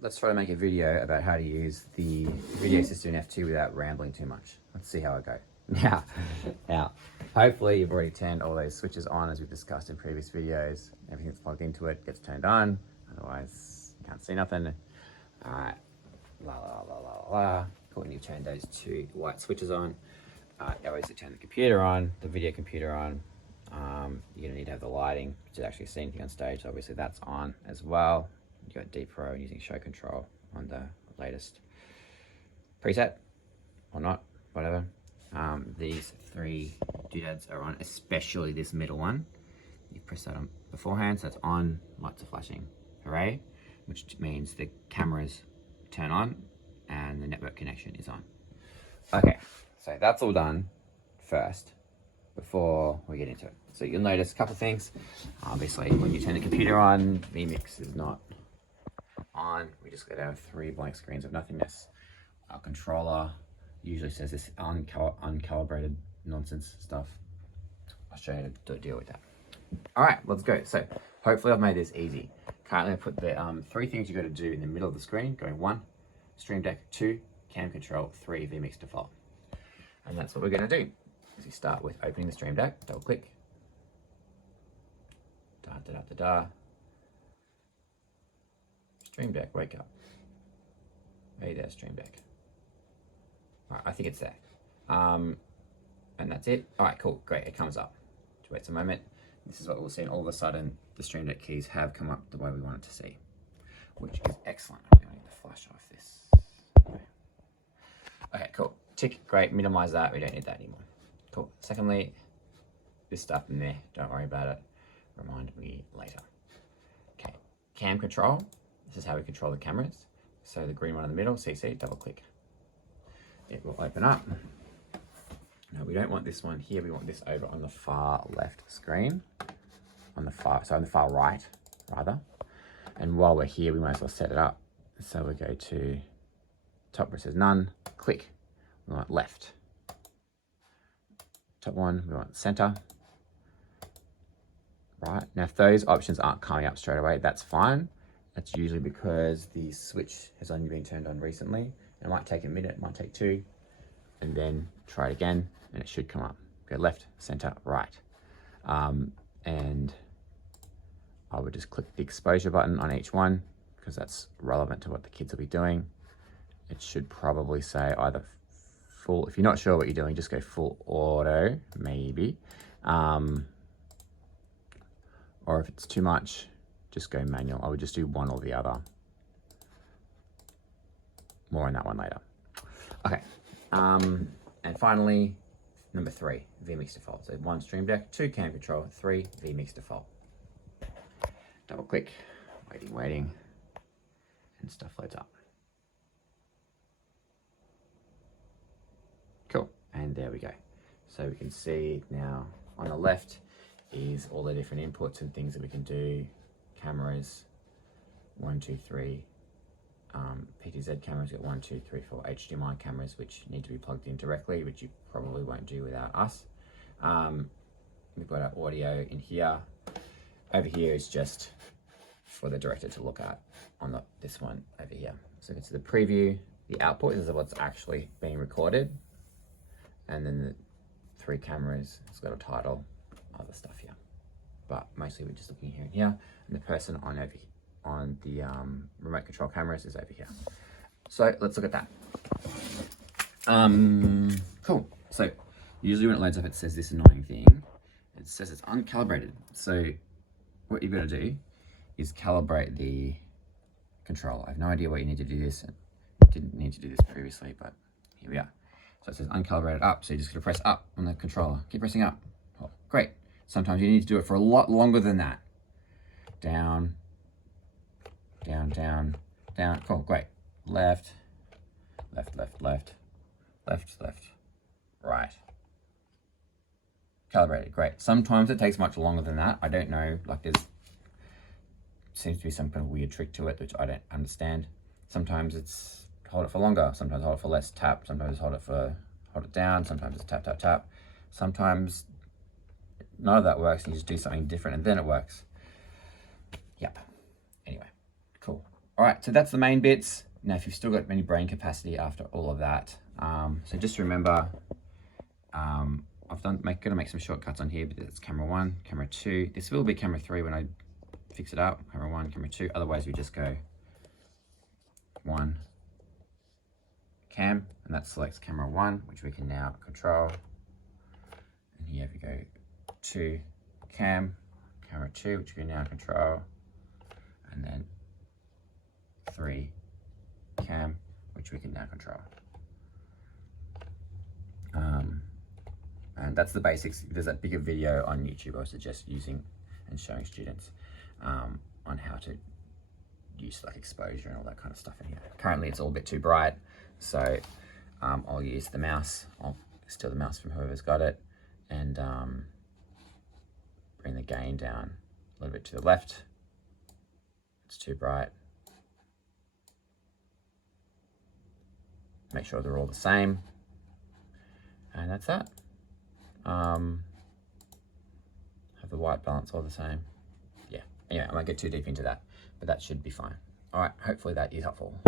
let's try to make a video about how to use the video assistant in F2 without rambling too much. Let's see how I go. Now, hopefully you've already turned all those switches on as we've discussed in previous videos. Everything that's plugged into it gets turned on, otherwise you can't see nothing. All right, Cool, and you've turned those two white switches on. You obviously turn the computer on, the video computer on. You're gonna need to have the lighting to actually see anything on stage. Obviously that's on as well. You got D Pro and using show control on the latest preset or not, whatever. These three doodads are on, especially this middle one. You press that on beforehand, so it's on, lights are flashing, hooray, which means the cameras turn on and the network connection is on. Okay, so that's all done first before we get into it. So you'll notice a couple of things. Obviously, when you turn the computer on, vMix is not on. We just got our 3 blank screens of nothingness. Our controller usually says this uncalibrated nonsense stuff. I'll show you how to deal with that. All right, let's go. So hopefully I've made this easy. Currently I put the 3 things you got to do in the middle of the screen, going 1, Stream Deck, 2, Cam Control, 3, vMix Default. And that's what we're going to do. So you start with opening the Stream Deck, double click. Stream Deck, wake up. Hey there, Stream Deck. All right, I think it's there. And that's it. All right, cool, great, it comes up. Just wait a moment. This is what we'll see, and all of a sudden, the Stream Deck keys have come up the way we want it to see, which is excellent. I'm going to flash off this. Okay, cool. Tick, great, minimize that. We don't need that anymore. Cool. Secondly, this stuff in there, don't worry about it. Remind me later. Okay, cam control. This is how we control the cameras. So the green one in the middle, CC, double click. It will open up. No, we don't want this one here. We want this over on the far left screen. On the far right, rather. And while we're here, we might as well set it up. So we go to top where it says none, click. We want left. Top one, we want center. Right, now if those options aren't coming up straight away, that's fine. That's usually because the switch has only been turned on recently. It might take a minute, it might take 2, and then try it again, and it should come up. Go left, center, right. And I would just click the exposure button on each one, because that's relevant to what the kids will be doing. It should probably say either full, if you're not sure what you're doing, just go full auto, maybe. Or if it's too much, just go manual. I would just do one or the other. More on that one later. Okay, and finally, number 3, vMix Default. So 1, Stream Deck, 2, Cam Control, 3, vMix Default. Double click, waiting, and stuff loads up. Cool, and there we go. So we can see now on the left is all the different inputs and things that we can do. Cameras, 1, 2, 3. PTZ cameras got 1, 2, 3, 4 HDMI cameras, which need to be plugged in directly, which you probably won't do without us. We've got our audio in here. Over here is just for the director to look at on this one over here. So it's the preview, the output is what's actually being recorded. And then the 3 cameras, it's got a title, other stuff here. But mostly we're just looking here and here. And the person on over here, on the remote control cameras is over here. So let's look at that. Cool. So usually when it loads up, it says this annoying thing. It says it's uncalibrated. So what you've got to do is calibrate the controller. I have no idea why you need to do this. I didn't need to do this previously, but here we are. So it says uncalibrated up. So you're just going to press up on the controller. Keep pressing up. Oh, great. Sometimes you need to do it for a lot longer than that. Down, down, down, down. Cool, great. Left, left, left, left, left, left, right. Calibrated, great. Sometimes it takes much longer than that. I don't know, like seems to be some kind of weird trick to it, which I don't understand. Sometimes it's hold it for longer, sometimes hold it for less, tap, sometimes hold it down, sometimes it's tap, tap, tap. Sometimes none of that works and you just do something different and then it works. Yep. Anyway, cool. All right, so that's the main bits. Now, if you've still got any brain capacity after all of that, so just remember, gonna make some shortcuts on here, but it's camera 1, camera 2. This will be camera 3 when I fix it up. Camera 1, camera 2. Otherwise, we just go 1 cam, and that selects camera 1, which we can now control. And here we go 2 camera 2, which we can now control, and then 3 cam, which we can now control. And that's the basics. If there's that bigger video on YouTube I would suggest using and showing students on how to use like exposure and all that kind of stuff in here. Currently it's all a bit too bright, so I'll use the mouse. I'll steal the mouse from whoever's got it, and bring the gain down a little bit to the left. It's too bright. Make sure they're all the same, and that's that. Have the white balance all the same. Yeah, anyway, I won't get too deep into that, but that should be fine. All right, hopefully that is helpful.